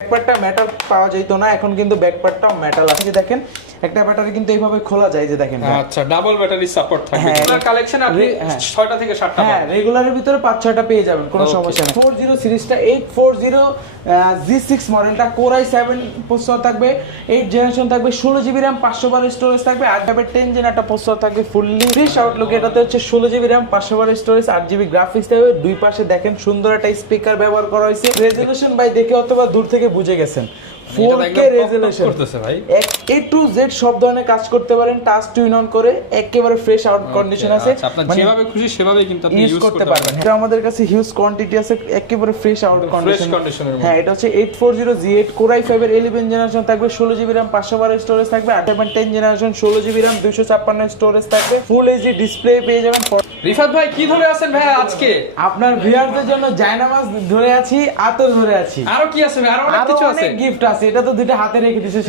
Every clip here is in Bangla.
ব্যাকপার্টটা মেটাল পাওয়া যেত না, এখন কিন্তু ব্যাকপার্টটাও মেটাল আছে। দেখেন একটা ব্যাটারি কিন্তু এইভাবে খোলা যায়, যে দেখেন। আচ্ছা, ডাবল ব্যাটারি সাপোর্ট থাকবে। এগুলা কালেকশন আপনি 6টা থেকে 7টা হ্যাঁ, রেগুলারের ভিতরে 5-6টা পেয়ে যাবেন, কোনো সমস্যা নেই। 40 সিরিজটা 840 G6 মডেলটা কোর i7 প্রসেসর থাকবে, 8 জেনারেশন থাকবে, 16 জিবি RAM, 512 স্টোরেজ থাকবে, 8 10 জেন একটা প্রসেসর থাকবে, ফুললি ফ্রেশ আউটলুক। এটাতে হচ্ছে 16 GB RAM, 512 storage, 8 GB graphics থাকবে। দুই পাশে দেখেন সুন্দর একটা স্পিকার ব্যবহার করা হয়েছে। রেজোলিউশন ভাই দেখে অথবা দূর থেকে বুঝে গেছেন, 4K রেজোলিউশন করতেছে ভাই। A to Z সব ধরনের কাজ করতে পারেন, টাচ টু ইন অন করে, একেবারে ফ্রেশ আউট কন্ডিশন আছে, আপনার যেভাবে খুশি সেভাবে কিন্তু আপনি ইউজ করতে পারবেন। এটা আমাদের কাছে হিউজ কোয়ান্টিটি আছে, একেবারে ফ্রেশ আউট কন্ডিশন। হ্যাঁ, এটা হচ্ছে 840 G8 কোর i5 এর 11 জেনারেশন থাকবে, 16 জিবি RAM, 512 স্টোরেজ থাকবে, 8 10 জেনারেশন, 16 জিবি RAM, 256 স্টোরেজ থাকবে, ফুল এইচডি ডিসপ্লে পেয়ে যাবেন। রিফাত ভাই কি ধরে আছেন ভাই আজকে? আপনার ভিউয়ারদের জন্য জায়নামাজ ধরে আছি, আতর ধরে আছি। আরো কি আছে ভাই? আরো অনেক কিছু আছে, গিফট আছে। এটা তো দুইটা হাতে রেখে দিয়েছে।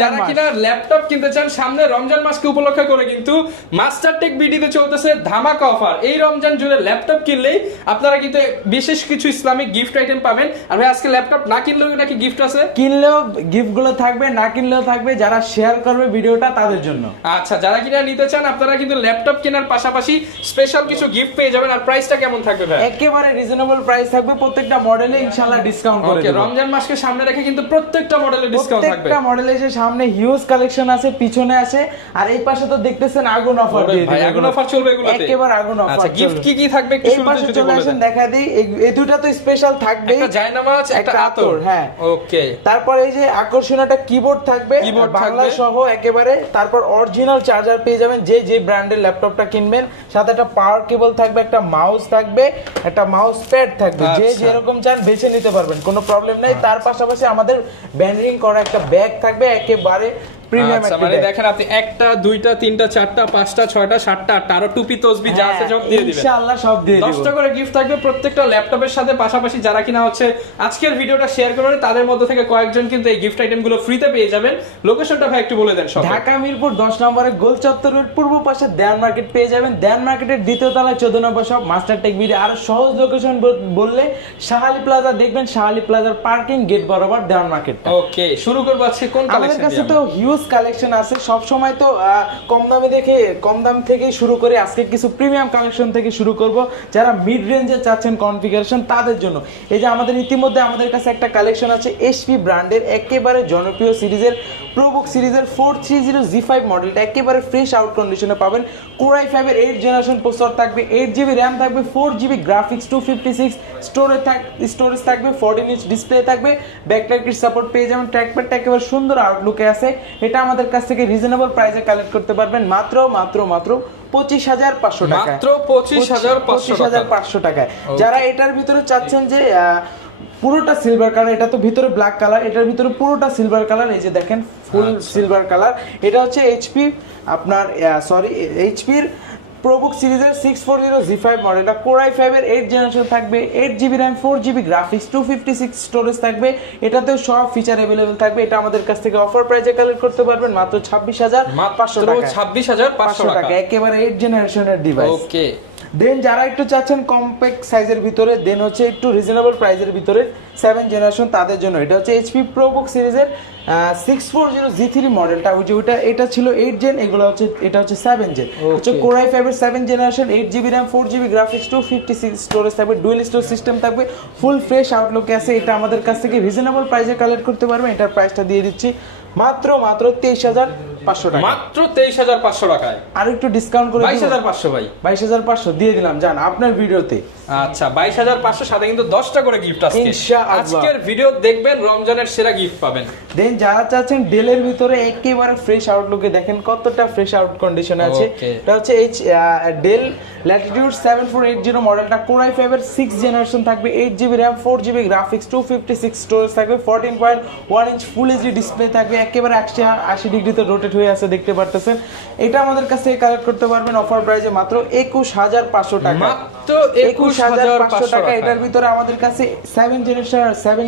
যারা কিনা ল্যাপটপ কিনতে চান সামনে রমজান মাসকে উপলক্ষে করে কিন্তু মাস্টার টেক বিডিতে চলতেছে ধামাকা অফার। এই রমজান জুড়ে ল্যাপটপ কিনলেই আপনারা কিন্তু বিশেষ কিছু ইসলামিক গিফট আইটেম পাবেন। আর ভাই আজকে ল্যাপটপ না কিনলেও নাকি গিফট আছে? কিনলেও গিফট গুলো থাকবে, না কিনলেও থাকবে, যারা শেয়ার করবে ভিডিওটা তাদের জন্য। আচ্ছা, যারা কিনা নিতে চান আপনারা কিন্তু ল্যাপটপ কেনার পাশাপাশি স্পেশাল কিছু গিফট পেয়ে যাবেন। আর প্রাইসটা কেমন থাকবে ভাই? একেবারে রিজনেবল প্রাইস থাকবে, প্রত্যেকটা মডেলে ইনশাআল্লাহ ডিসকাউন্ট করে দেব। রমজান মাসকে সামনে রেখে কিন্তু প্রত্যেকটা মডেলে ডিসকাউন্ট থাকবে। প্রত্যেকটা মডেলে যে সামনে হিউজ কালেকশন আছে, পিছনে আছে, আর এই পাশে তো দেখতেছেন আগুন অফার দিয়ে দিই। আগুন অফার চলবে এগুলোতে? একেবারে আগুন অফার। আচ্ছা, গিফট কি কি থাকবে একটু শুরুতে যদি বলেন। আসেন দেখা দেই, এই দুটো তো স্পেশাল থাকবে, একটা জায়নামাজ, একটা আতর। হ্যাঁ, ওকে। তারপর এই যে আকর্ষণীয় একটা কিবোর্ড থাকবে, বাংলা সহ একেবারে। তারপর অরিজিনাল চার্জার পেয়ে যাবেন, যে ব্র্যান্ডের ল্যাপটপটা কিনবেন। সাথে একটা পাওয়ার কেবল থাকবে, একটা মাউস থাকবে, একটা মাউস প্যাড থাকবে। যে যেরকম চান বেছে নিতে পারবেন, কোনো প্রবলেম নাই। তার পাশাপাশি আমাদের ব্যান্ডিং করা একটা ব্যাগ থাকবে, একেবারে প্রিমিয়াম। আচ্ছা, মানে দেখেন আপনি একটা দুইটা তিনটা চারটা পাঁচটা ছয়টা সাতটা আটটা আরো টুপি তসবি যা আছে সব দিয়ে দিবেন ইনশাআল্লাহ, সব দিয়ে দিব। 10টা করে গিফট থাকবে প্রত্যেকটা ল্যাপটপের সাথে। পাশাপাশি যারা কিনা হচ্ছে আজকের ভিডিওটা শেয়ার করবেন তাদের মধ্যে থেকে কয়েকজন কিন্তু এই গিফট আইটেম গুলো ফ্রিতে পেয়ে যাবেন। লোকেশনটা ভাই একটু বলে দেন সব। ঢাকা মিরপুর 10 নম্বরে গোল চত্বরের পূর্ব পাশে দেয়ান মার্কেট পেয়ে যাবেন। দেয়ান মার্কেটের দ্বিতীয় তলায় 14 নম্বর শপ মাস্টার টেক বিডি। আর সহজ লোকেশন বললে শাহালি প্লাজা দেখবেন, শাহালি প্লাজার পার্কিং গেট বরাবর দেয়ান মার্কেট। ওকে, শুরু করব আজকে কোন কালেকশন? আমাদের কাছে তো হিউজ কালেকশন আছে। সব সময় তো কম দামে দেখে কম দাম থেকেই শুরু করে, আজকে কিছু প্রিমিয়াম কালেকশন থেকে শুরু করব। যারা মিড রেঞ্জে চাচ্ছেন কনফিগারেশন তাদের জন্য এই যে আমাদের ইতিমধ্যে আমাদের কাছে একটা কালেকশন আছে HP ব্র্যান্ডের একেবারে জনপ্রিয় সিরিজের প্রোবুক সিরিজের 430 G5 মডেলটা একেবারে ফ্রেশ আউট কন্ডিশনে পাবেন। কোর i5 এর 8 জেনারেশন প্রসেসর থাকবে, 8 জিবি RAM থাকবে, 4 জিবি গ্রাফিক্স, 256 স্টোরেজ থাকবে, 14 ইঞ্চ ডিসপ্লে থাকবে, ব্যাকলাইট সাপোর্ট পেয়ে যাবেন। ট্র্যাকপ্যাডটা একেবারে সুন্দর আউটলুকে আছে। এটা আমাদের কাছ থেকে রিজনেবল প্রাইসে কালেক্ট করতে পারবেন মাত্র 25,500 টাকা। মাত্র 25,500 টাকায়। যারা এটার ভিতরে চাচ্ছেন যে পুরোটা সিলভার কালার, এটা তো ভিতরে ব্ল্যাক কালার, এটার ভিতরে পুরোটা সিলভার কালার, এই যে দেখেন ফুল সিলভার কালার। এটা হচ্ছে এইচপির প্রোবুক সিরিজের 640 G5 মডেলটা কোর i5 এর 8 জেনারেশন থাকবে, 8 GB RAM, 4 GB graphics, 256 storage থাকবে। এটাতে সব ফিচার अवेलेबल থাকবে। এটা আমাদের কাছ থেকে অফার প্রাইসে কালেক্ট করতে পারবেন মাত্র 26,500 টাকা। 26,500 টাকা একেবারে 8 জেনারেশনের ডিভাইস। ওকে। দেন যারা একটু চাচ্ছেন কম্প্যাক্ট সাইজের ভিতরে, দেন হচ্ছে একটু রিজনেবল প্রাইসের ভিতরে 7 জেনারেশন, তাদের জন্য এটা হচ্ছে HP ProBook সিরিজের 640 G3 মডেলটা। ওইটা এটা ছিল 8 জেন, এটা হচ্ছে 7 জেন। হচ্ছে কোর i5 এর 7 generation, 8 GB RAM, 4 GB graphics, 256 storage থাকবে, ডুয়াল স্টোর সিস্টেম থাকবে, ফুল ফ্রেশ আউটলুক আছে। এটা আমাদের কাছ থেকে রিজনেবল প্রাইসে কালেক্ট করতে পারবেন। এটার প্রাইসটা দিয়ে দিচ্ছি মাত্র 23,500 টাকা। মাত্র 23,500 টাকায়। আর একটু ডিসকাউন্ট করে 22,500 ভাই। 22,500 দিয়ে দিলাম, জান আপনার ভিডিওতে। আচ্ছা, 22,500 সাথে কিন্তু 10টা করে গিফট আছে ইনশাআল্লাহ। আজকের ভিডিও দেখবেন, রমজানের সেরা গিফট পাবেন। দেন যারা চাচ্ছেন ডেলের ভিতরে একেবারে ফ্রেশ আউটলুকে, দেখেন কতটা ফ্রেশ আউট কন্ডিশনে আছে। এটা হচ্ছে ডেল ল্যাটিটিউড 7480 মডেলটা কোর i5 এর 6 জেনারেশন থাকবে, 8 GB RAM, 4 GB graphics, 256 storage থাকবে, 14.1 ইঞ্চ ফুল এইচডি ডিসপ্লে থাকবে, একেবারে 180 ডিগ্রিতে রোটেট হয়ে আছে দেখতে পারতেছেন। এটা আমাদের কাছ থেকে কালেক্ট করতে পারবেন অফার প্রাইসে মাত্র 21,500 টাকা। মাত্র 21500 টাকা। এটার ভিতরে আমাদের কাছে 7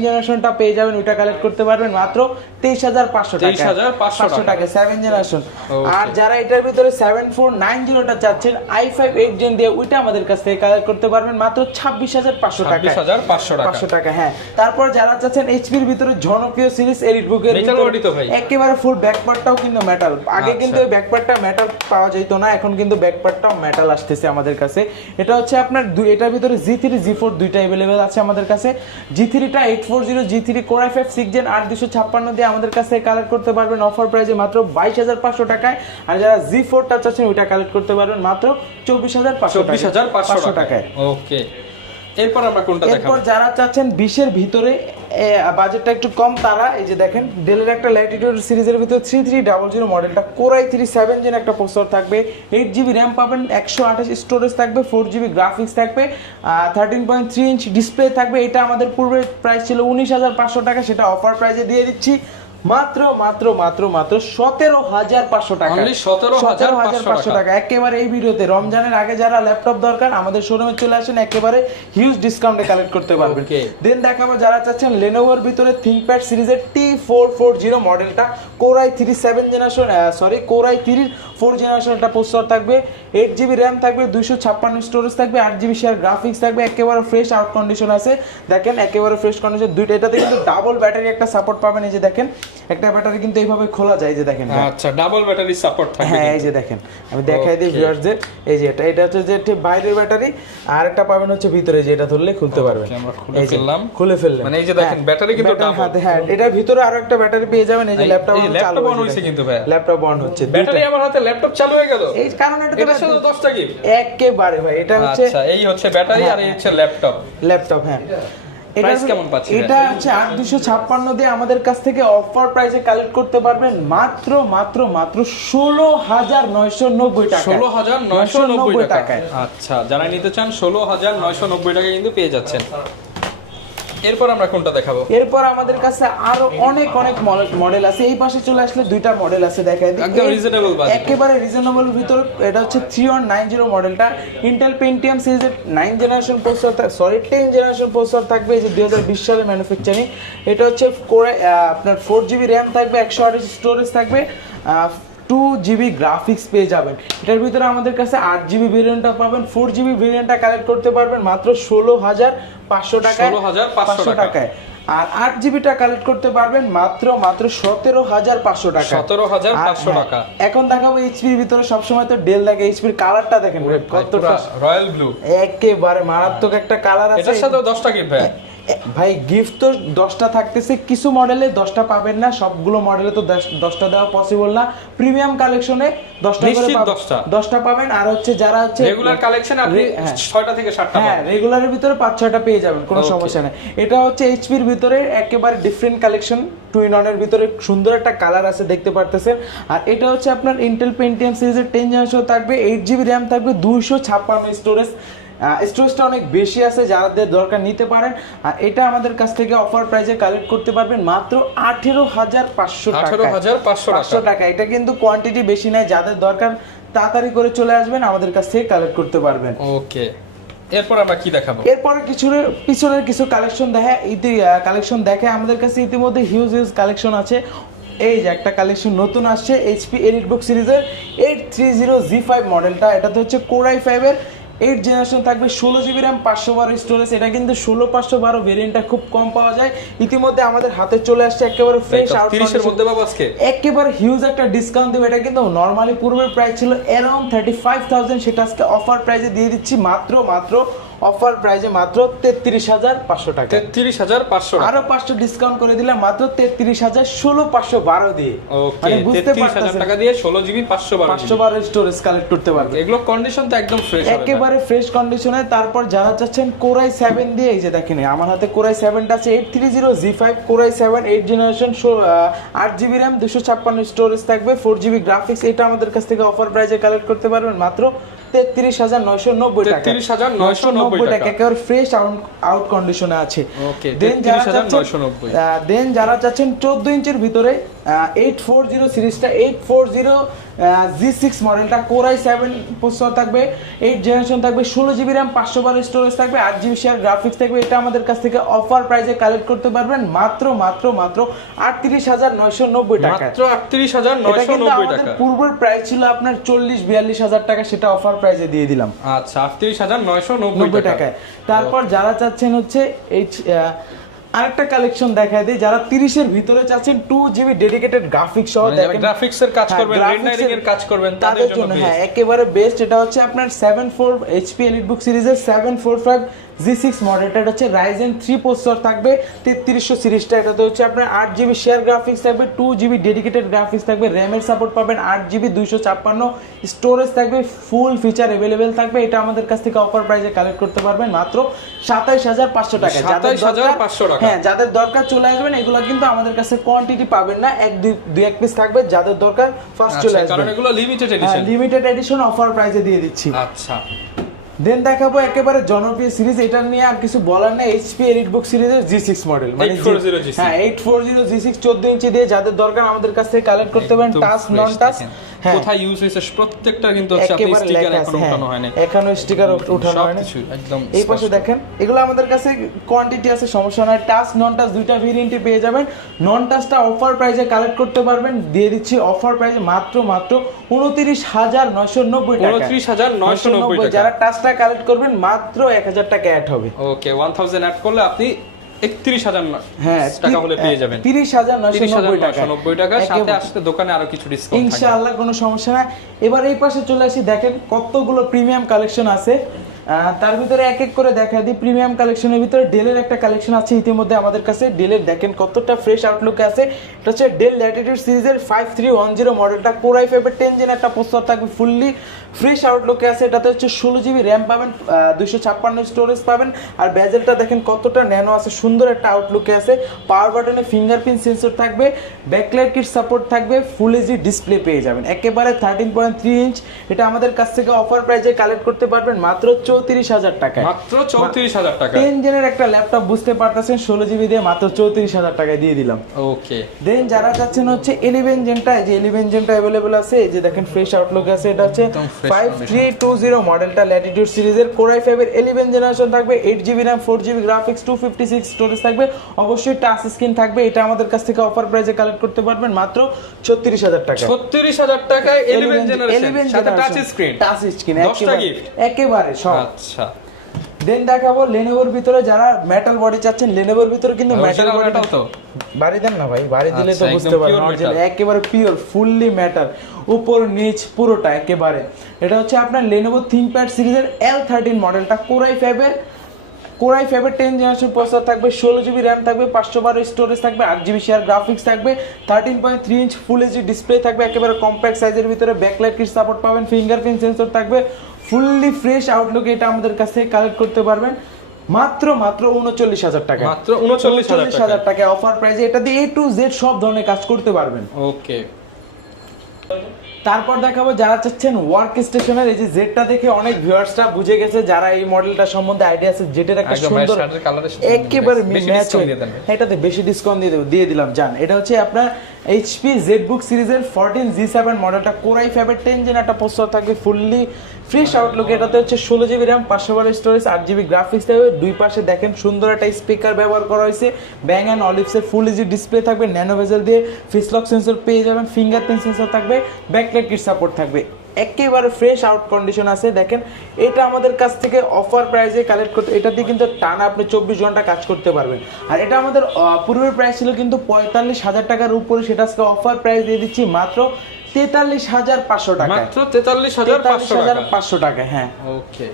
জেনারেশনটা পেয়ে যাবেন, ওটা কালেক্ট করতে পারবেন মাত্র 23500 টাকা। 23500 টাকা 7 জেনারেশন। Okay. আর যারা এটার ভিতরে 7490টা চাচ্ছেন i5 8 জেন দিয়ে, ওইটা আমাদের কাছ থেকে কালেক্ট করতে পারবেন মাত্র 26500 টাকা। 26500 টাকা। 500 টাকা, হ্যাঁ। তারপর যারা চাচ্ছেন এইচপির ভিতরে জনপ্রিয় সিরিজ এলিট বুকের Metal body তো ভাই? একেবারে ফুল ব্যাকপার্টটাও কিন্তু মেটাল। আগে আচ্ছা। কিন্তু ব্যাকপার্টটা মেটাল পাওয়া যেত না, এখন কিন্তু ব্যাকপার্টটাও মেটাল আসতেছে আমাদের কাছে। এটা হচ্ছে আপনার এটার ভিতরে G3 G4 দুইটা अवेलेबल আছে আমাদের কাছে। G3টা 840 G3 Core i5 6 Gen 8256 দিয়ে আমাদের কাছে কালেক্ট করতে পারবেন অফার প্রাইসে মাত্র 22500 টাকায়। আর যারা G4টা চাচ্ছেন ওইটা কালেক্ট করতে পারবেন মাত্র 24500 টাকায়। ওকে, এরপর আমরা কোনটা দেখাবো? এরপর যারা চাচ্ছেন 20 এর ভিতরে বাজেটটা একটু কম, তারা এই যে দেখেন ডেলের একটা ল্যাটিটিউড সিরিজের ভিতরে 3300 মডেলটা Core i3 7 Gen একটা প্রসেসর থাকবে, 8GB RAM পাবেন, 128 স্টোরেজ থাকবে, 4GB গ্রাফিক্স থাকবে, 13.3 ইঞ্চ ডিসপ্লে থাকবে। এটা আমাদের পূর্বে প্রাইস ছিল 19500 টাকা, সেটা অফার প্রাইসে দিয়ে দিচ্ছি মাত্র 17500 টাকা। Only 17500 টাকা একেবারে এই ভিডিওতে। রমজানের আগে যারা ল্যাপটপ দরকার আমাদের শোরুমে চলে আসেন, একেবারে হিউজ ডিসকাউন্টে কালেক্ট করতে পারবেন। দেন দেখাবো যারা চাচ্ছেন Lenovoর ভিতরে ThinkPad সিরিজের T440 মডেলটা Core i3 7 generation Core i3 4 generation একটা প্রসেসর থাকবে, 8GB RAM থাকবে, 256 স্টোরেজ থাকবে, 8GB শেয়ার গ্রাফিক্স থাকবে, একেবারে ফ্রেশ আউট কন্ডিশন আছে। দেখেন একেবারে ফ্রেশ কন্ডিশন দুইটা। এটাতে কিন্তু ডাবল ব্যাটারি একটা সাপোর্ট পাবেন। এই যে দেখেন একটা ব্যাটারি কিন্তু এইভাবে খোলা যায়, যে দেখেন। আচ্ছা, ডাবল ব্যাটারি সাপোর্ট থাকবে। হ্যাঁ, এই যে দেখেন আমি দেখাই দিই ভিউয়ারদের। এই যে এটা হচ্ছে যে বাইরের ব্যাটারি, আর একটা পাবেন হচ্ছে ভিতরে, যে এটা ধরলে খুলতে পারবেন। আমরা খুলে ফেললেন, মানে এই যে দেখেন ব্যাটারি কিন্তু ডাবল। হ্যাঁ, এটার ভিতরে আরো একটা ব্যাটারি পেয়ে যাবেন। এই যে ল্যাপটপ অন হইছে কিন্তু ভাই, ল্যাপটপ অন হচ্ছে, ব্যাটারি আমার হাতে ল্যাপটপ চালু হয়ে গেল। এই কারণে এটা শুধু 10টা গিফট একেবারে ভাই। এটা হচ্ছে, আচ্ছা, এই হচ্ছে ব্যাটারি আর এই হচ্ছে ল্যাপটপ। হ্যাঁ, প্রাইস কেমন পাচ্ছেন? এটা হচ্ছে 8256 দিয়ে আমাদের কাছ থেকে অফার প্রাইসে কালেক্ট করতে পারবেন মাত্র 16990 টাকা। 16990 টাকায়। আচ্ছা, যারা নিতে চান 16990 টাকায় কিন্তু পেয়ে যাচ্ছেন। এরপর আমরা কোনটা দেখাবো? এরপর আমাদের কাছে আরো অনেক মডেল আছে। এই পাশে চলে আসলে দুইটা মডেল আছে, দেখাই দিই। একদম রিজনেবল বাজেট, একেবারে রিজনেবল ভিতর। এটা হচ্ছে 3190 মডেলটা Intel Pentium সিরিজের 9 জেনারেশন প্রসেসর 10 জেনারেশন প্রসেসর থাকবে, এই যে 2020 সালে ম্যানুফ্যাকচারিং। এটা হচ্ছে আপনার 4GB RAM থাকবে, 128 স্টোরেজ থাকবে, 2GB গ্রাফিক্স পেয়ে যাবেন। এটার ভিতরে আমাদের কাছে 8GB ভেরিয়েন্টটা পাবেন, 4GB ভেরিয়েন্টটা কালেক্ট করতে পারবেন মাত্র 16500 টাকায়। 16500 টাকায়। আর 8GBটা কালেক্ট করতে পারবেন মাত্র 17500 টাকা। 17500 টাকা। এখন দেখাবো এইচপির ভিতরে। সবসময় তো ডেল লাগে, এইচপির কালারটা দেখেন কতটা রয়্যাল ব্লু, একেবারে মারাত্মক একটা কালার আছে। এটার সাথে 10টা গিফট ভাই। ভাই গিফট তো 10টা থাকতেছে, কিছু মডেলে 10টা পাবেন না, সবগুলো মডেলে তো 10টা দেওয়া পসিবল না। প্রিমিয়াম কালেকশনে 10টা করে 10টা পাবেন। আর হচ্ছে যারা হচ্ছে রেগুলার কালেকশন আপনি 6টা থেকে 7টা পাবেন। হ্যাঁ, রেগুলারের ভিতরে 5-6টা পেয়ে যাবেন, কোনো সমস্যা নেই। এটা হচ্ছে এইচপির ভিতরে একেবারে ডিফারেন্ট কালেকশন, টুইন অনের ভিতরে সুন্দর একটা কালার আছে, দেখতে পারতেছেন। আর এটা হচ্ছে আপনার Intel Pentium সিরিজের 10 জেনারেশন থাকবে, 8GB RAM থাকবে, 256 স্টোরেজ। স্টোরেজটা অনেক বেশি আছে, যাদের দরকার নিতে পারেন। আর এটা আমাদের কাছ থেকে অফার প্রাইসে কালেক্ট করতে পারবেন মাত্র 18500 টাকা। 18500 টাকা। এটা কিন্তু কোয়ান্টিটি বেশি নাই, যাদের দরকার তাড়াতাড়ি করে চলে আসবেন, আমাদের কাছ থেকে কালেক্ট করতে পারবেন। ওকে, এরপর আমরা কি দেখাবো? এরপরে পিছনের কিছু কালেকশন দেখে আমাদের কাছে ইতিমধ্যে হিউজ কালেকশন আছে। এই যে একটা কালেকশন নতুন আসছে HP EliteBook সিরিজের 830G5 মডেলটা। এটাতে হচ্ছে Core i5 এর 8 জেনারেশন থাকবে, 16GB RAM 512 স্টোরেজ। এটা কিন্তু 16512 ভেরিয়েন্টটা খুব কম পাওয়া যায়। ইতিমধ্যে আমাদের হাতে চলে আসছে একেবারে ফ্রেশ আউট 30 এর মধ্যে পাবো আজকে। একেবারে হিউজ একটা ডিসকাউন্ট দেব। এটা কিন্তু নরমালি পূর্বের প্রাইস ছিল অ্যারাউন্ড 35000, সেটা আজকে অফার প্রাইসে দিয়ে দিচ্ছি মাত্র অফার প্রাইসে মাত্র 33500 টাকা। 33500 আরো 500 ডিসকাউন্ট করে দিলাম মাত্র 33000, 16512 দিয়ে। মানে বুঝতে পারছেন 33000 টাকা দিয়ে 16GB 512 স্টোরেজ কালেক্ট করতে পারবে। এগুলো কন্ডিশন তো একদম ফ্রেশ হবে, একেবারে ফ্রেশ কন্ডিশনে। তারপর যারা চাচ্ছেন Core i7 দিয়ে, এই যে দেখেন আমার হাতে Core i7টা আছে 830G5 Core i7 8 generation, 8GB RAM 256 storage থাকবে, 4GB গ্রাফিক্স। এটা আমাদের কাছ থেকে অফার প্রাইসে কালেক্ট করতে পারবেন মাত্র 33,990 টাকা। 33,990 টাকা। একেবারে ফ্রেশ আউট কন্ডিশনে আছে। ওকে, দেন 33,990। দেন যারা চাচ্ছেন 14 ইঞ্চির ভিতরে 840 সিরিজটা 840 G6 মডেলটা কোর i7 প্রসেসর থাকবে, 8 জেনারেশন থাকবে, 16GB RAM, 512 স্টোরেজ থাকবে, 8GB শেয়ার গ্রাফিক্স থাকবে। এটা আমাদের কাছ থেকে অফার প্রাইসে কালেক্ট করতে পারবেন মাত্র 38,990 টাকা। মাত্র 38,990 টাকা। পূর্বের প্রাইস ছিল আপনার 40-42,000 টাকা, সেটা অফার প্রাইসে দিয়ে দিলাম। আচ্ছা, 38,990 টাকা। তারপর যারা চাচ্ছেন হচ্ছে এই আরেকটা কালেকশন দেখায় দিই, যারা 30-এর ভিতরে চাচ্ছেন 2GB ডেডিকেটেড গ্রাফিক্স সহ, দেখেন গ্রাফিক্স এর কাজ করবেন, রেন্ডারিং এর কাজ করবেন, তাদের জন্য হ্যাঁ একেবারে বেস্ট। এটা হচ্ছে আপনার 7 HP EliteBook সিরিজের 745 G6 মডেলটা, এটা হচ্ছে Ryzen 3 প্রসেসর থাকবে, 3300 সিরিজটা। এটাতে হচ্ছে আপনার 8GB শেয়ার গ্রাফিক্স থাকবে, 2GB ডেডিকেটেড গ্রাফিক্স থাকবে, RAM এর সাপোর্ট পাবেন, 8GB 256 স্টোরেজ থাকবে, ফুল ফিচার अवेलेबल থাকবে। এটা আমাদের কাছ থেকে অফার প্রাইসে কালেক্ট করতে পারবেন মাত্র 27,500 টাকা। 27,500 টাকা। হ্যাঁ, যাদের দরকার চলে আসবেন। এগুলো কিন্তু আমাদের কাছে কোয়ান্টিটি পাবেন না, এক পিস থাকবে, যাদের দরকার ফার্স্ট চলে আসবেন, কারণ এগুলো limited edition. Limited edition offer প্রাইসে দিয়ে দিচ্ছি। আচ্ছা, দেন দেখাবো একেবারে জনপ্রিয় সিরিজ, এটা নিয়ে আর কিছু বলার নেই, HP EliteBook সিরিজের G6 মডেল, মানে 840 G6। হ্যাঁ 840 G6 14 ইঞ্চি দিয়ে যাদের দরকার আমাদের কাছ থেকে কালেক্ট করতে পারেন। টাচ নন টাচ কোথায় ইউজ হয়েছে প্রত্যেকটা কিন্তু হচ্ছে আপনি স্টিকার এখনো উঠানো হয় না, এখনো স্টিকার উঠানো হয় না, সবকিছু একদম। এই পাশে দেখেন, এগুলো আমাদের কাছে কোয়ান্টিটি আছে, সমস্যা নাই। টাচ নন টাচ দুইটা ভেরিয়েন্টে পেয়ে যাবেন। নন টাচটা অফার প্রাইসে কালেক্ট করতে পারবেন, দিয়ে দিচ্ছি অফার প্রাইসে মাত্র 29,990 টাকা। 29,990 টাকা। যারা টাচটা কালেক্ট করবেন মাত্র 1000 টাকা অ্যাড হবে। ওকে, 1000 অ্যাড করলে আপনি 31,000 টাকা হলে পেয়ে যাবেন। 30,990 টাকা। সাথে আসতে দোকানে আরো কিছু ডিসকাউন্ট থাকবে ইনশাআল্লাহ, কোনো সমস্যা না। এবার এই পাশে চলে আসি, দেখেন কতগুলো প্রিমিয়াম কালেকশন আছে। তার ভিতরে এক এক করে দেখা দিই। প্রিমিয়াম কালেকশনের ভিতরে ডেলের একটা কালেকশন আছে ইতিমধ্যে আমাদের কাছে। ডেলের দেখেন কতটা ফ্রেশ আউটলুকে আছে। এটা হচ্ছে ডেল ল্যাটিটিউড সিরিজের 5310 মডেলটা, কোর i5 এর 10 জেন একটা প্রসেসর থাকবে, ফুললি ফ্রেশ আউটলুকে আছে। এটাতে হচ্ছে 16GB RAM পাবেন, 256 স্টোরেজ পাবেন। আর বেজেলটা দেখেন কতটা ন্যানো আছে, সুন্দর একটা আউটলুকে আছে। পাওয়ার বাটনে ফিঙ্গারপ্রিন্ট সেন্সর থাকবে, ব্যাকলাইট কিট সাপোর্ট থাকবে, ফুল এইচডি ডিসপ্লে পেয়ে যাবেন, একেবারে 13.3 ইঞ্চ। এটা আমাদের কাছ থেকে অফার প্রাইসে কালেক্ট করতে পারবেন মাত্র 34,000 টাকায়। মাত্র 34,000 টাকা। 10 জেনের একটা ল্যাপটপ, বুঝতে পারতেছেন, 16GB দিয়ে মাত্র 34,000 টাকায় দিয়ে দিলাম। ওকে, দেন যারা চাচ্ছেন হচ্ছে 11 জেনটা, এই যে 11 জেনটা अवेलेबल আছে, এই যে দেখেন ফ্রেশ আউটলুক আছে। এটা হচ্ছে 5320 মডেলটা, ল্যাটিটিউড সিরিজের, কোর i5 এর 11 জেনারেশন থাকবে, 8GB RAM, 4GB graphics, 256 storage থাকবে, অবশ্যই টাচ স্ক্রিন থাকবে। এটা আমাদের কাছ থেকে অফার প্রাইসে কালেক্ট করতে পারবেন মাত্র 36,000 টাকা। 36,000 টাকায় 11 জেনারেশন সাথে টাচ স্ক্রিন, টাচ স্ক্রিন 10টা গিফট একেবারে সব। আচ্ছা, দেন দেখাবো লেনোভোর ভিতরে, যারা মেটাল বডি চাচ্ছেন, লেনোভোর ভিতরে কিন্তু মেটাল বডি তো বাড়ি দেন না ভাই, বাড়ি দিলে তো আচ্ছা, বুঝতে একদম পারবেন, pure অরিজিনাল metal। একেবারে পিওর ফুললি মেটাল, উপর নিচ পুরোটা একেবারে। এটা হচ্ছে আপনার Lenovo ThinkPad সিরিজের L13 মডেলটা, কোর i5 এর 10 জেনারেশন প্রসেসর থাকবে, 16GB RAM থাকবে, 512 স্টোরেজ থাকবে, 8GB শেয়ার গ্রাফিক্স থাকবে, 13.3 ইঞ্চ ফুল এইচডি ডিসপ্লে থাকবে, একেবারে কম্প্যাক্ট সাইজের ভিতরে, ব্যাকলাইট কিট সাপোর্ট পাবেন, ফিঙ্গারপ্রিন্ট সেন্সর থাকবে, ফুললি ফ্রেশ আউটলুক। এটা আমাদের কাছ থেকে কালেক্ট করতে পারবেন মাত্র 39,000 টাকা। মাত্র 39,000 টাকা অফার প্রাইসে এটা দিয়ে A to Z সব ধরনের কাজ করতে পারবেন। ওকে, তারপর দেখাবো যারা চাচ্ছেন ওয়ার্ক স্টেশনের, এই যে জেডটা দেখে অনেক ভিউয়ার্সরা বুঝে গেছে, যারা এই মডেলটা সম্বন্ধে আইডিয়া আছে, জেটের একটা সুন্দর একেবারে ম্যাচ, এটাতে বেশি ডিসকাউন্ট দিয়ে দিলাম জান। এটা হচ্ছে আপনার HP ZBook সিরিজের 14G7 মডেলটা, কোর i5 এর 10 জেন একটা প্রসেসর থাকবে, ফুললি ফ্রেশ আউটলুক। এটাতে হচ্ছে 16GB RAM, 512 storage, 8GB graphics থাকবে। দুই পাশে দেখেন সুন্দর একটা স্পিকার ব্যবহার করা হয়েছে, ব্যাং অ্যান্ড অলিভসের ফুল এইচডি ডিসপ্লে থাকবে, ন্যানো বেজেল দিয়ে ফেসলক সেন্সর পেয়ে যাবেন, ফিঙ্গারপ্রিন্ট সেন্সর থাকবে, ব্যাকলাইট কিট সাপোর্ট থাকবে, একেবারে ফ্রেশ আউট কন্ডিশন আছে। দেখেন এটা আমাদের কাছ থেকে অফার প্রাইসে কালেক্ট করতে, এটা দিয়ে কিন্তু টানা আপনি 24 ঘন্টা কাজ করতে পারবেন। আর এটা আমাদের পূর্বের প্রাইস ছিল কিন্তু 45,000 টাকার উপরে, সেটা আজকে অফার প্রাইস দিয়ে দিচ্ছি মাত্র 43,500 টাকা। মাত্র 43,500 টাকা, হ্যাঁ। ওকে,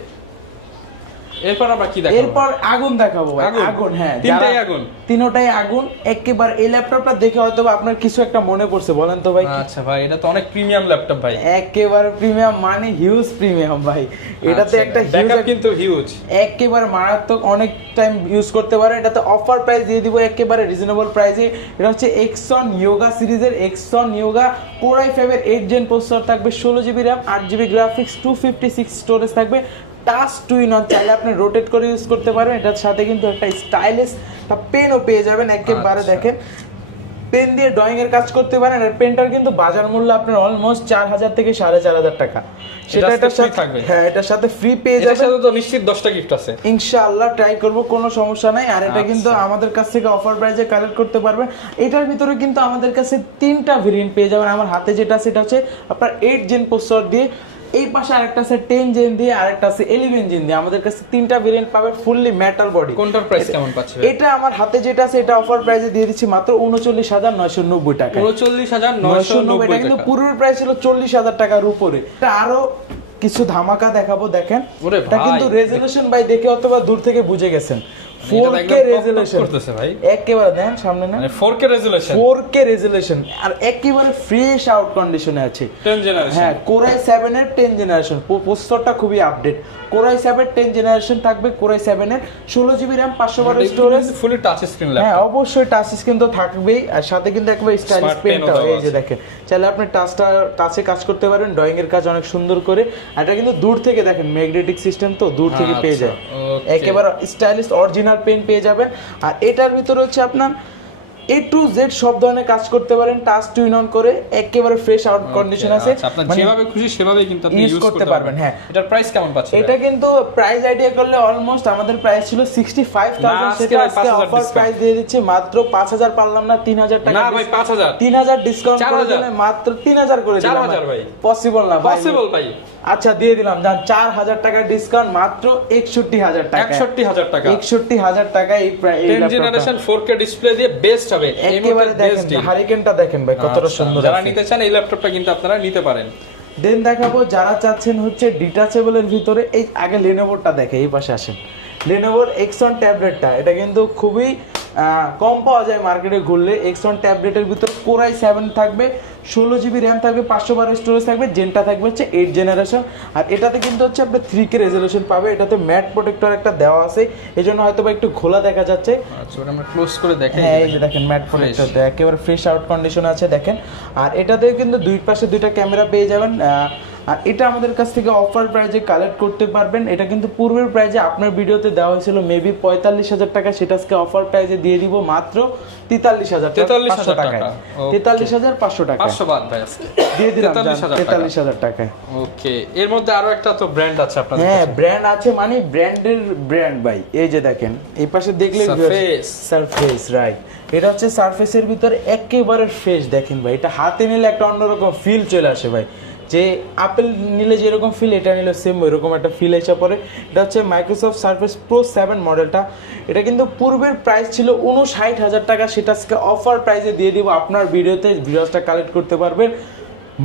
এরপর আমরা কি দেখাবো? এরপর আগুন দেখাবো ভাই। আগুন, হ্যাঁ, তিনটাই আগুন, তিনটাই আগুন একেবারে। এই ল্যাপটপটা দেখে হয়তো আপনার কিছু একটা মনে পড়ছে, বলেন তো ভাই। আচ্ছা ভাই, এটা তো অনেক প্রিমিয়াম ল্যাপটপ ভাই, একেবারে প্রিমিয়াম মানে হিউজ প্রিমিয়াম ভাই। এটাতে একটা ব্যাকআপ কিন্তু হিউজ, একেবারে মারাত্মক, অনেক টাইম ইউজ করতে পারেন। এটাতে অফার প্রাইস দিয়ে দিব একেবারে রিজনেবল প্রাইসে। এটা হচ্ছে এক্সন ইয়োগা সিরিজের এক্সন ইয়োগা কোর i5 এর 8 জেন প্রসেসর থাকবে, 16GB RAM, 8GB graphics, 256 storage থাকবে, টাচ টু ইন অন, চাইলে আপনি রোটেট করে ইউজ করতে পারবেন। এটার সাথে কিন্তু একটা স্টাইলিশ পেনও পেয়ে যাবেন একেবারে। দেখেন পেন দিয়ে ড্রয়িং এর কাজ করতে পারেন। আর পেনটার কিন্তু বাজার মূল্য আপনার অলমোস্ট 4000 থেকে 4500 টাকা। সেটা এটার সাথে থাকবে, হ্যাঁ, এটার সাথে ফ্রি পেয়ে যাবেন। এটার সাথে তো নিশ্চিত 10টা গিফট আছে ইনশাআল্লাহ, ট্রাই করব, কোনো সমস্যা নাই। আর এটা কিন্তু আমাদের কাছ থেকে অফার প্রাইসে কালেক্ট করতে পারবেন। এটার ভিতরে কিন্তু আমাদের কাছে 3টা ভেরিয়েন্ট পেয়ে যাবেন। আমার হাতে যেটা সেটা হচ্ছে আপনার 8 জেন প্রসেসর দিয়ে, এই পাশে আরেকটা আছে 10 জেন দিয়ে, আরেকটা আছে 11 জেন দিয়ে। আমাদের কাছে 3টা ভেরিয়েন্ট পাবেন, ফুললি মেটাল বডি। কোনটার প্রাইস কেমন পাচ্ছেন? এটা আমার হাতে যেটা আছে এটা অফার প্রাইসে দিয়ে দিচ্ছি মাত্র 39990 টাকা। 39990 টাকা, কিন্তু পূর্বের প্রাইস ছিল 40000 টাকার উপরে। এটা আরো কিছু ধামাকা দেখাবো, দেখেন। এটা কিন্তু রেজোলিউশন ভাই দেখে অথবা দূর থেকে বুঝে গেছেন, 4K রেজোলিউশন করতেছে ভাই, একেবারে দেখেন সামনে না, মানে 4K রেজোলিউশন, 4K রেজোলিউশন, আর একেবারে ফ্রেশ আউট কন্ডিশনে আছে। 10 জেনারেশন, হ্যাঁ, কোর i7 এর 10 জেনারেশন, প্রসেসরটা খুবই আপডেট। কোর i7 10 জেনারেশন থাকবে, কোর i7 এর 16GB RAM, 512 storage, fully touch screen laptop. হ্যাঁ, অবশ্যই টাচ স্ক্রিন তো থাকবেই, আর সাথে কিন্তু একবার স্টাইলিশ পেনটাও, এই যে দেখেন, চাইলে আপনি টাচে কাজ করতে পারেন, ড্রয়িং এর কাজ অনেক সুন্দর করে। আর এটা কিন্তু দূর থেকে দেখেন, ম্যাগনেটিক সিস্টেম তো দূর থেকে পেয়ে যায়, একেবারে স্টাইলিশ অরিজিনাল পেন পেয়ে যাবেন। আর এটার ভিতরে হচ্ছে আপনার A to Z সব ধরনের কাজ করতে পারেন, টাচ টু ইন অন করে, একেবারে ফ্রেশ আউট কন্ডিশন আছে। আপনার যেভাবে খুশি সেভাবে কিন্তু আপনি ইউজ করতে পারবেন। হ্যাঁ, এটার প্রাইস কেমন পাচ্ছেন? এটা কিন্তু প্রাইস আইডিয়া করলে অলমোস্ট আমাদের প্রাইস ছিল 65000, সেটা আজকে অফার প্রাইস দিয়ে দিচ্ছি মাত্র 5000, পারলাম না 3000 টাকা। না ভাই, 5000 3000 ডিসকাউন্ট করে দিলে মাত্র 3000 করে দিলাম। 4000 ভাই, পসিবল না ভাই, পসিবল ভাই। আচ্ছা, দিয়ে দিলাম, জান 4000 টাকা ডিসকাউন্ট, মাত্র 61000 টাকা। 61000 টাকা, 61000 টাকা। এই 10 জেনারেশন 4K ডিসপ্লে দিয়ে বেস্ট হবে। একেবারে দেখেন, হারিকেনটা দেখেন ভাই কতটা সুন্দর। যারা নিতে চান এই ল্যাপটপটা কিন্তু আপনারা নিতে পারেন। দেন দেখাবো যারা চাচ্ছেন হচ্ছে ডিটাচেবলের ভিতরে, এই আগে লেনোভোটা দেখে, এই পাশে আসেন। লেনোভোর এক্সন ট্যাবলেটটা, এটা কিন্তু খুবই কম পাওয়া যায় মার্কেটে ঘুরলে। এক্সন ট্যাবলেটের ভিতর কোর i7 থাকবে, 16GB RAM থাকবে, 512 স্টোরেজ থাকবে, জেনটা থাকবে হচ্ছে 8 জেনারেশন। আর এটাতে কিন্তু হচ্ছে আপনি 3K রেজোলিউশন পাবে। এটাতে ম্যাট প্রোটেক্টর একটা দেওয়া আছে, এই জন্য হয়তো বা একটু খোলা দেখা যাচ্ছে। আচ্ছা, ওটা আমরা ক্লোজ করে দেখাই। হ্যাঁ, এই যে দেখেন ম্যাট প্রোটেক্টর একেবারে ফ্রেশ আউট কন্ডিশন আছে, দেখেন। আর এটাতে কিন্তু দুই পাশে দুইটা ক্যামেরা পেয়ে যাবেন। আর এটা আমাদের কাছ থেকে অফার প্রাইজে কালেক্ট করতে পারবেন। এটা কিন্তু পূর্বের প্রাইজে আপনার ভিডিওতে দেওয়া হয়েছিল মেবি 45000 টাকা, সেটা আজকে অফার প্রাইজে দিয়ে দিব মাত্র 43500 টাকা। 43500 টাকা, 500 বাদ ভাই, আজকে দিয়ে দিলাম 43000 টাকায়। ওকে, এর মধ্যে আরো একটা তো ব্র্যান্ড আছে আপনাদের। হ্যাঁ, ব্র্যান্ড আছে, মানে ব্র্যান্ডের ব্র্যান্ড ভাই। এই যে দেখেন, এই পাশে দেখলে সারফেস, রাইট। এটা হচ্ছে সারফেসের ভিতরে একেবারে ফ্রেশ, দেখেন ভাই। এটা হাতে নিলে একটা অন্যরকম ফিল চলে আসে ভাই, যে আপেল নিলে যেরকম ফিল, এটা নিলে সেম ওইরকম একটা ফিল এসে পড়ে। এটা হচ্ছে মাইক্রোসফট সারফেস প্রো 7 মডেলটা। এটা কিন্তু পূর্বের প্রাইস ছিল 59000 টাকা, সেটা আজকে অফার প্রাইসে দিয়ে দিব। আপনার ভিডিওতে ভিউয়ার্সটা কালেক্ট করতে পারবেন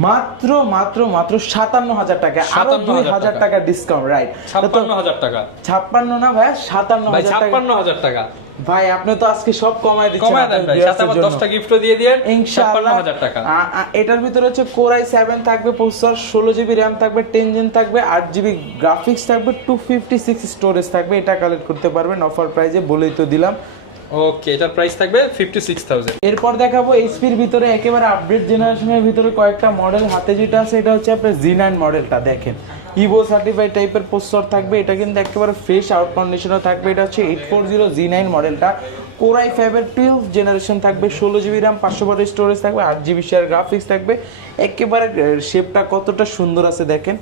মাত্র মাত্র মাত্র 57000 টাকা, আরো 2000 টাকা ডিসকাউন্ট, রাইট। 56000 টাকা, 56 না ভাই, 57000 টাকা। 56000 টাকা ভাই, আপনি তো আজকে সব কমায় দিচ্ছেন, কমায় দেন ভাই, সাথে আবার 10টা গিফটও দিয়ে দেন ইনশাআল্লাহ। 56000 টাকা। এটার ভিতরে হচ্ছে কোর i7 থাকবে, প্রসেসর 16GB RAM থাকবে, 10 জেন থাকবে, 8GB গ্রাফিক্স থাকবে, 256 স্টোরেজ থাকবে। এটা কালেক্ট করতে পারবেন অফার প্রাইজে, বলেই তো দিলাম। ওকে, এটার প্রাইস থাকবে 56000। এরপর দেখাবো এইচপির ভিতরে একেবারে আপডেট জেনারেশনের ভিতরে কয়েকটা মডেল। হাতে যেটা আছে এটা হচ্ছে আপনার G9 মডেলটা, দেখেন ইভো সার্টিফাইড টাইপের প্রসেসর থাকবে। এটা কিন্তু একেবারে ফ্রেশ আউট কন্ডিশনে থাকবে। এটা হচ্ছে 840 G9 মডেলটা, কোর i5 এর 12 জেনারেশন থাকবে, 16GB RAM, 512 স্টোরেজ থাকবে, 8GB শেয়ার গ্রাফিক্স থাকবে। একেবারে শেপটা কতটা সুন্দর আছে দেখেন।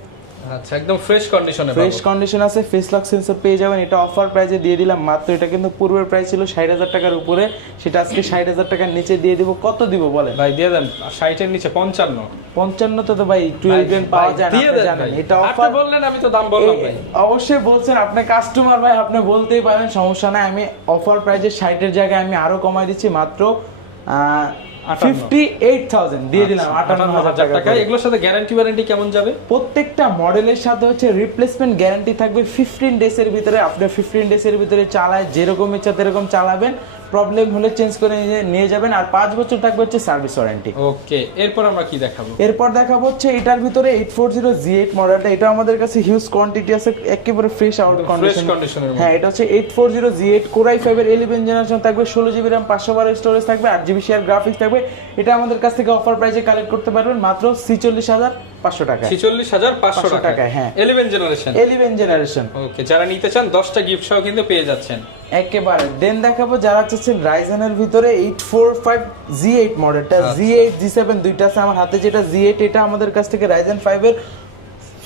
আচ্ছা, একদম ফ্রেশ কন্ডিশনে, ফ্রেশ কন্ডিশন আছে, ফেস লক সেন্সর পেয়ে যাবেন। এটা অফার প্রাইসে দিয়ে দিলাম মাত্র, এটা কিন্তু পূর্বের প্রাইস ছিল 60000 টাকার উপরে, সেটা আজকে 60000 টাকার নিচে দিয়ে দিব। কত দিব বলেন ভাই? দিয়ে দেন 60 এর নিচে 55 তো ভাই 12 জেন পাওয়া যায় না, আপনি জানেন। এটা অফার বললেন, আমি তো দাম বললাম ভাই। অবশ্যই বলছেন, আপনি কাস্টমার ভাই, আপনি বলতেই পারেন, সমস্যা নাই। আমি অফার প্রাইসে 60 এর জায়গায় আমি আরো কমাই দিচ্ছি মাত্র 58,000 দিয়ে দিলাম, 58,000 টাকা টাকা। করে। এগুলোর সাথে গ্যারান্টি ওয়ারেন্টি কেমন যাবে? প্রত্যেকটা মডেলের সাথে হচ্ছে রিপ্লেসমেন্ট গ্যারান্টি থাকবে 15 ডেজ এর ভিতরে। আপনি 15 ডেজ এর ভিতরে চালায় যেরকম ইচ্ছা তেরকম চালাবেন, প্রবলেম হলে চেঞ্জ করে নিয়ে যাবেন। আর 5 বছর থাকবে হচ্ছে সার্ভিস ওয়ারেন্টি। ওকে, এরপর আমরা কি দেখাবো? এরপর দেখাবো হচ্ছে এটার ভিতরে 840G8 মডেলটা। এটা আমাদের কাছে হিউজ কোয়ান্টিটি আছে, একেবারে ফ্রেশ আউট কন্ডিশন। হ্যাঁ, এটা হচ্ছে 840G8 Core i5 এর 11 জেনারেশন থাকবে, 16GB RAM, 512 স্টোরেজ থাকবে, 8GB শেয়ার গ্রাফিক্স থাকবে। এটা আমাদের কাছ থেকে অফার প্রাইসে কালেক্ট করতে পারবেন মাত্র 46,500 টাকা। 46,500 টাকা, হ্যাঁ। 11 জেনারেশন। 11 জেনারেশন। ওকে, যারা নিতে চান 10টা গিফট সহ কিন্তু পেয়ে যাচ্ছেন একেবারে। দেন দেখাবো যারা চাচ্ছেন রাইজেনের ভিতরে 845G8 মডেলটা, আচ্ছা। G8 G7 দুইটা আছে আমার হাতে। যেটা G8 এটা আমাদের কাছ থেকে রাইজেন 5 এর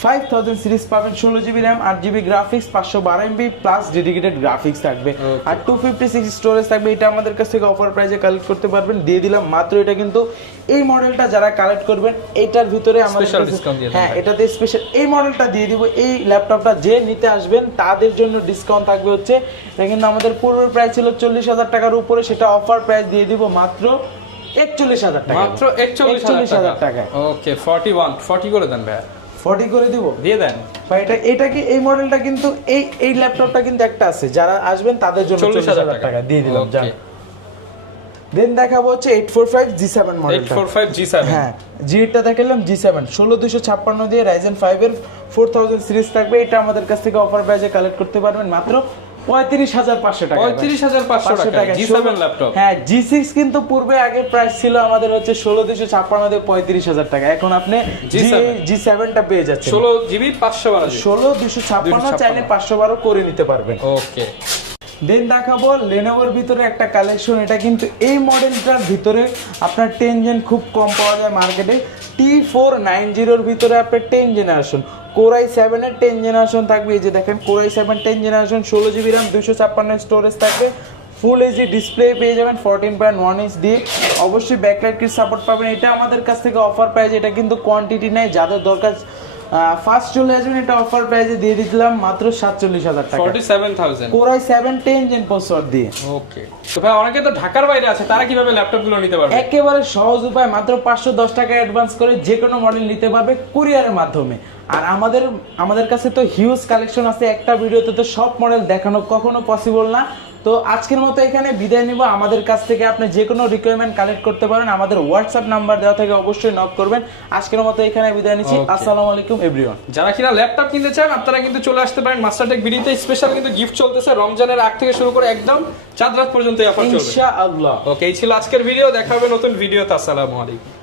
5000 সিরিজ পাবেন, 16GB RAM, 8GB graphics, 512MB plus dedicated graphics থাকবে, আর 256 স্টোরেজ থাকবে। এটা আমাদের কাছ থেকে অফার প্রাইসে কালেক্ট করতে পারবেন, দিয়ে দিলাম মাত্র। এটা কিন্তু এই মডেলটা যারা কালেক্ট করবেন এটার ভিতরে আমাদের Special কাছে- discount দিয়ে দেন হ্যাঁ, ভাই। এটাতে স্পেশাল এই মডেলটা দিয়ে দিব। এই ল্যাপটপটা যে নিতে আসবেন তাদের জন্য ডিসকাউন্ট থাকবে হচ্ছে, এটা কিন্তু আমাদের পূর্বের প্রাইস ছিল 40,000 টাকার উপরে, সেটা অফার প্রাইস দিয়ে দিব মাত্র 41,000 টাকা। মাত্র 41,000 টাকা। ওকে, 40 করে দেন ভাই। 40 করে দিব, দিয়ে দেন ভাই। এটা কি এই মডেলটা কিন্তু এই ল্যাপটপটা কিন্তু একটা আছে, যারা আসবেন তাদের জন্য 40,000 টাকা দিয়ে দিলাম। ওকে। যান, দেন দেখাবো হচ্ছে 845G7 মডেলটা। 845G7। হ্যাঁ, G8টা দেখালাম, G7 16256 দিয়ে Ryzen 5 এর 4000 সিরিজ থাকবে। এটা আমাদের কাছ থেকে অফার প্রাইসে কালেক্ট করতে পারবেন মাত্র 35,500 টাকা। 35,500 টাকা G7 ল্যাপটপ। হ্যাঁ, G6 কিন্তু পূর্বে আগে প্রাইস ছিল আমাদের হচ্ছে 16256 দিয়ে 35,000 টাকা। এখন আপনি G7টা পেয়ে যাচ্ছেন 16GB 512। 16256 চাইলে 512 করে নিতে পারবেন। ওকে, দেন দেখাবো লেনোভোর ভিতরে একটা কালেকশন। এটা কিন্তু এই মডেলটার ভিতরে আপনার 10 জেন খুব কম পাওয়া যায় মার্কেটে। T490 এর ভিতরে আপনার 10 জেনারেশন Core i7 এর 10 জেনারেশন থাকবে। এই যে দেখেন Core i7 10 generation, 16GB RAM, 256 storage থাকবে, ফুল এইচডি ডিসপ্লে পেয়ে যাবেন 14.1 ইঞ্চ দিয়ে। অবশ্যই ব্যাকলাইট কিট সাপোর্ট পাবেন। এটা আমাদের কাছ থেকে অফার প্রাইস, এটা কিন্তু কোয়ান্টিটি নাই, যাদের দরকার ফার্স্ট চলে আসবেন। এটা অফার প্রাইসে দিয়ে দিলাম মাত্র 47,000 টাকা। 47,000 Core i7 10 জেন প্রসেসর দিয়ে। ওকে, তো ভাই অনেকে তো ঢাকার বাইরে আছে, তারা কিভাবে ল্যাপটপ গুলো নিতে পারবে? একেবারে সহজ উপায়, মাত্র 510 টাকা অ্যাডভান্স করে যে কোনো মডেল নিতে পারবে কুরিয়ারের মাধ্যমে। আর আমাদের কাছে তো হিউজ কালেকশন আছে, একটা ভিডিওতে তো সব মডেল দেখানো কখনো পসিবল না। তো আজকের মতো এখানে বিদায় নিব। আমাদের কাছ থেকে আপনি যে কোনো রিকোয়ারমেন্ট কালেক্ট করতে পারেন, আমাদের হোয়াটসঅ্যাপ নাম্বার দেওয়া থেকে অবশ্যই নক করবেন। আজকের মতো এখানে বিদায় নিচ্ছি। Okay. আসসালামু আলাইকুম এভরিওয়ান। যারা কিনা ল্যাপটপ কিনতে চান আপনারা কিন্তু চলে আসতে পারেন মাস্টারটেক বিডিতে। স্পেশাল কিন্তু গিফট চলতেছে রমজানের আগ থেকে শুরু করে একদম চাঁদ রাত পর্যন্ত অফার চলবে ইনশাআল্লাহ। ওকে, এই ছিল আজকের ভিডিও। দেখা হবে নতুন ভিডিওতে। আসসালামু আলাইকুম।